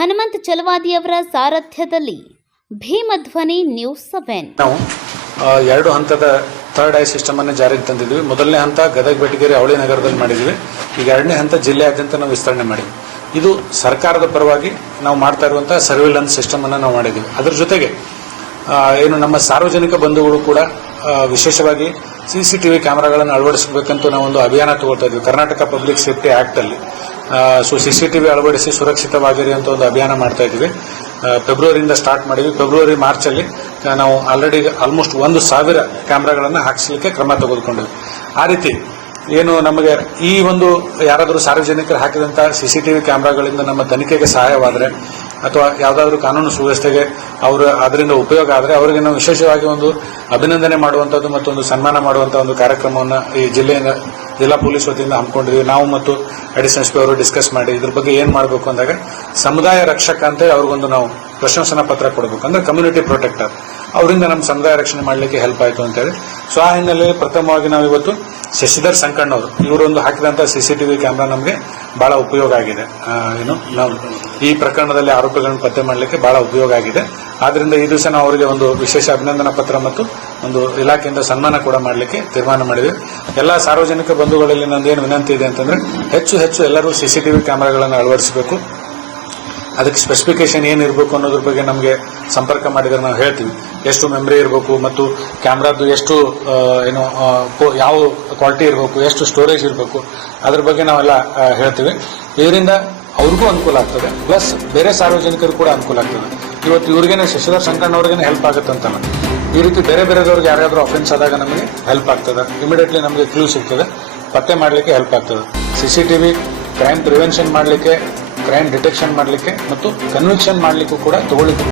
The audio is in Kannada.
ಹನುಮಂತ್ ಚಲವಾದಿಯವರ ಸಾರಥ್ಯದಲ್ಲಿ ಭೀಮಧ್ವನಿ ನ್ಯೂಸ್ 7 ನಾವು ಎರಡು ಹಂತದ ಥರ್ಡ್ ಐ ಸಿಸ್ಟಮ್ ಅನ್ನು ಜಾರಿಗೆ ತಂದಿದ್ವಿ. ಮೊದಲನೇ ಹಂತ ಗದಗ ಬೆಟಗೇರಿ ಅವಳಿ ನಗರದಲ್ಲಿ ಮಾಡಿದ್ವಿ. ಈಗ ಎರಡನೇ ಹಂತ ಜಿಲ್ಲೆಯಾದ್ಯಂತ ನಾವು ವಿಸ್ತರಣೆ ಮಾಡಿದ್ವಿ. ಇದು ಸರ್ಕಾರದ ಪರವಾಗಿ ನಾವು ಮಾಡ್ತಾ ಇರುವಂತಹ ಸರ್ವಿಲೆನ್ಸ್ ಸಿಸ್ಟಮ್ ಅನ್ನು ನಾವು ಮಾಡಿದ್ವಿ. ಅದರ ಜೊತೆಗೆ ಏನು ನಮ್ಮ ಸಾರ್ವಜನಿಕ ಬಂಧುಗಳು ಕೂಡ ವಿಶೇಷವಾಗಿ CCTV ಕ್ಯಾಮೆರಾಗಳನ್ನು ಅಳವಡಿಸಬೇಕಂತ ನಾವೊಂದು ಅಭಿಯಾನ ತಗೊಳ್ತಾ ಇದ್ವಿ. ಕರ್ನಾಟಕ ಪಬ್ಲಿಕ್ ಸೇಫ್ಟಿ ಆಕ್ಟ್ ಅಲ್ಲಿ CCTV ಅಳವಡಿಸಿ ಸುರಕ್ಷಿತವಾಗಿರಿ ಅಂತ ಒಂದು ಅಭಿಯಾನ ಮಾಡ್ತಾ ಇದ್ವಿ. ಫೆಬ್ರವರಿಯಿಂದ ಸ್ಟಾರ್ಟ್ ಮಾಡಿದ್ವಿ. ಫೆಬ್ರವರಿ ಮಾರ್ಚ್ ಅಲ್ಲಿ ನಾವು ಆಲ್ರೆಡಿ ಆಲ್ಮೋಸ್ಟ್ 1,000 ಕ್ಯಾಮೆರಾಗಳನ್ನು ಹಾಕಿಸಲಿಕ್ಕೆ ಕ್ರಮ ತೆಗೆದುಕೊಂಡಿದ್ವಿ. ಆ ರೀತಿ ಏನು ನಮಗೆ ಈ ಒಂದು ಯಾರಾದರೂ ಸಾರ್ವಜನಿಕರು ಹಾಕಿದಂತಹ CCTV ಕ್ಯಾಮೆರಾಗಳಿಂದ ನಮ್ಮ ತನಿಖೆಗೆ ಸಹಾಯವಾದರೆ ಅಥವಾ ಯಾವುದಾದ್ರೂ ಕಾನೂನು ಸುವ್ಯವಸ್ಥೆಗೆ ಅವರು ಅದರಿಂದ ಉಪಯೋಗ ಆದರೆ ಅವರಿಗೆ ನಾವು ವಿಶೇಷವಾಗಿ ಒಂದು ಅಭಿನಂದನೆ ಮಾಡುವಂಥದ್ದು ಮತ್ತು ಒಂದು ಸನ್ಮಾನ ಮಾಡುವಂತಹ ಒಂದು ಕಾರ್ಯಕ್ರಮವನ್ನು ಈ ಜಿಲ್ಲಾ ಪೊಲೀಸ್ ವತಿಯಿಂದ ಹಮ್ಮಿಕೊಂಡಿದ್ವಿ. ನಾವು ಮತ್ತು ಅಡಿಷನಲ್ SP ಅವರು ಡಿಸ್ಕಸ್ ಮಾಡಿ ಇದ್ರ ಬಗ್ಗೆ ಏನ್ ಮಾಡಬೇಕು ಅಂದಾಗ ಸಮುದಾಯ ರಕ್ಷಕ ಅಂತ ಅವ್ರಿಗೊಂದು ನಾವು ಪ್ರಶಂಸನಾ ಪತ್ರ ಕೊಡಬೇಕು. ಅಂದ್ರೆ ಕಮ್ಯುನಿಟಿ ಪ್ರೊಟೆಕ್ಟರ್, ಅವರಿಂದ ನಮ್ಮ ಸಮುದಾಯ ರಕ್ಷಣೆ ಮಾಡಲಿಕ್ಕೆ ಹೆಲ್ಪ್ ಆಯಿತು ಅಂತೇಳಿ. ಸೊ ಆ ಹಿನ್ನೆಲೆಯಲ್ಲಿ ಪ್ರಥಮವಾಗಿ ನಾವು ಇವತ್ತು ಶಶಿಧರ್ ಸಂಕಣ್ಣವರು ಇವರೊಂದು ಹಾಕಿದಂತಹ CCTV ಕ್ಯಾಮೆರಾ ನಮಗೆ ಬಹಳ ಉಪಯೋಗ ಆಗಿದೆ. ನಾವು ಈ ಪ್ರಕರಣದಲ್ಲಿ ಆರೋಪಿಗಳನ್ನು ಪತ್ತೆ ಮಾಡಲಿಕ್ಕೆ ಬಹಳ ಉಪಯೋಗ ಆಗಿದೆ. ಆದ್ರಿಂದ ಈ ದಿವಸ ನಾವು ಅವರಿಗೆ ಒಂದು ವಿಶೇಷ ಅಭಿನಂದನಾ ಪತ್ರ ಮತ್ತು ಒಂದು ಇಲಾಖೆಯಿಂದ ಸನ್ಮಾನ ಕೂಡ ಮಾಡಲಿಕ್ಕೆ ತೀರ್ಮಾನ ಮಾಡಿದ್ವಿ. ಎಲ್ಲಾ ಸಾರ್ವಜನಿಕ ಬಂಧುಗಳಲ್ಲಿ ನಂದೇನು ವಿನಂತಿ ಇದೆ ಅಂತಂದ್ರೆ ಹೆಚ್ಚು ಎಲ್ಲರೂ CCTV ಕ್ಯಾಮೆರಾಗಳನ್ನು ಅಳವಡಿಸಬೇಕು. ಅದಕ್ಕೆ ಸ್ಪೆಸಿಫಿಕೇಶನ್ ಏನಿರಬೇಕು ಅನ್ನೋದ್ರ ಬಗ್ಗೆ ನಮಗೆ ಸಂಪರ್ಕ ಮಾಡಿದ್ರೆ ನಾವು ಹೇಳ್ತೀವಿ. ಎಷ್ಟು ಮೆಮರಿ ಇರಬೇಕು ಮತ್ತು ಕ್ಯಾಮ್ರಾದ್ದು ಎಷ್ಟು ಯಾವ ಕ್ವಾಲಿಟಿ ಇರಬೇಕು, ಎಷ್ಟು ಸ್ಟೋರೇಜ್ ಇರಬೇಕು, ಅದ್ರ ಬಗ್ಗೆ ನಾವೆಲ್ಲ ಹೇಳ್ತೀವಿ. ಇದರಿಂದ ಅವ್ರಿಗೂ ಅನುಕೂಲ ಆಗ್ತದೆ, ಪ್ಲಸ್ ಬೇರೆ ಸಾರ್ವಜನಿಕರು ಕೂಡ ಅನುಕೂಲ ಆಗ್ತದೆ. ಇವತ್ತು ಇವ್ರಿಗೇನೆ ಶಶಿಧರ್ ಸಂಕಣ್ಣವ್ರಿಗೇನೆ ಹೆಲ್ಪ್ ಆಗುತ್ತೆ ಅಂತ ಈ ರೀತಿ ಬೇರೆದವ್ರಿಗೆ ಯಾರ್ಯಾದ್ರೂ ಅಫೆನ್ಸ್ ಆದಾಗ ನಮಗೆ ಹೆಲ್ಪ್ ಆಗ್ತದೆ. ಇಮಿಡಿಯೇಟ್ಲಿ ನಮಗೆ ಕ್ಲೂ ಸಿಗ್ತದೆ, ಪತ್ತೆ ಮಾಡಲಿಕ್ಕೆ ಹೆಲ್ಪ್ ಆಗ್ತದೆ. CCTV ಕ್ರೈಮ್ ಪ್ರಿವೆನ್ಷನ್ ಮಾಡಲಿಕ್ಕೆ, ಕ್ರೈಮ್ ಡಿಟೆಕ್ಷನ್ ಮಾಡಲಿಕ್ಕೆ ಮತ್ತು ಕನ್ವಿಕ್ಷನ್ ಮಾಡಲಿಕ್ಕೂ ಕೂಡ ತಗೊಳ್ಳಿಕ್ಕೆ